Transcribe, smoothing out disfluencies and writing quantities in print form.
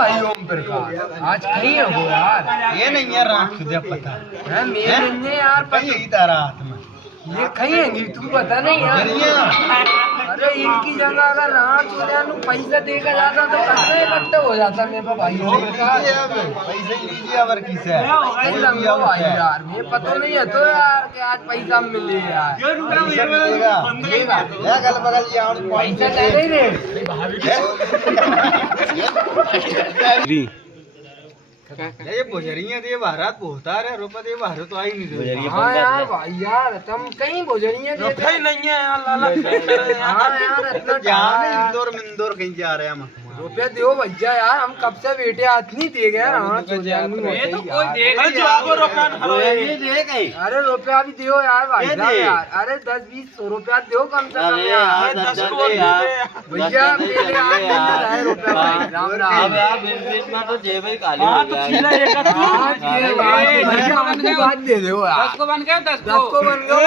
भाई ओम प्रकाश आज कहीं है वो यार? ये नहीं यार रात तुझे पता है मेरे नहीं यार कहीं ही तारा हाथ में ये कहीं है तू पता नहीं यार। अरे इनकी जगह अगर रात हो जाए तो पैसा देकर जाता तो कितने इकट्ठे हो जाता मेरे पास भाई। पैसे ही लीजिए अगर किसे लंगा भाई यार ये पता नहीं है तो यार कि आज पैसा मिले यार। पैसा मिलेगा या गल बगल जाओ पैसा दे नहीं रे ये बोझरियां दे भारत पहुंचा रे रुपए दे भारत तो आई नहीं रे। हाँ यार भाई यार तुम कहीं बोझरियां देते नहीं है यार लाला। हाँ यार इतना जाने इंदौर मिंदौर कहीं जा रहे हैं हम रुपया दो भैया यार हम कब से बेटे हाथ नहीं दे गए। हाँ तो कोई देगा अरे रुपया भी दो यार भाई साहब यार। अरे 10-20 रुपया दो कम से कम यार भैया मेरे हाथ में है रुपया भाई राम राम। दे दो यार 10 को बन गया 10 को बन गया।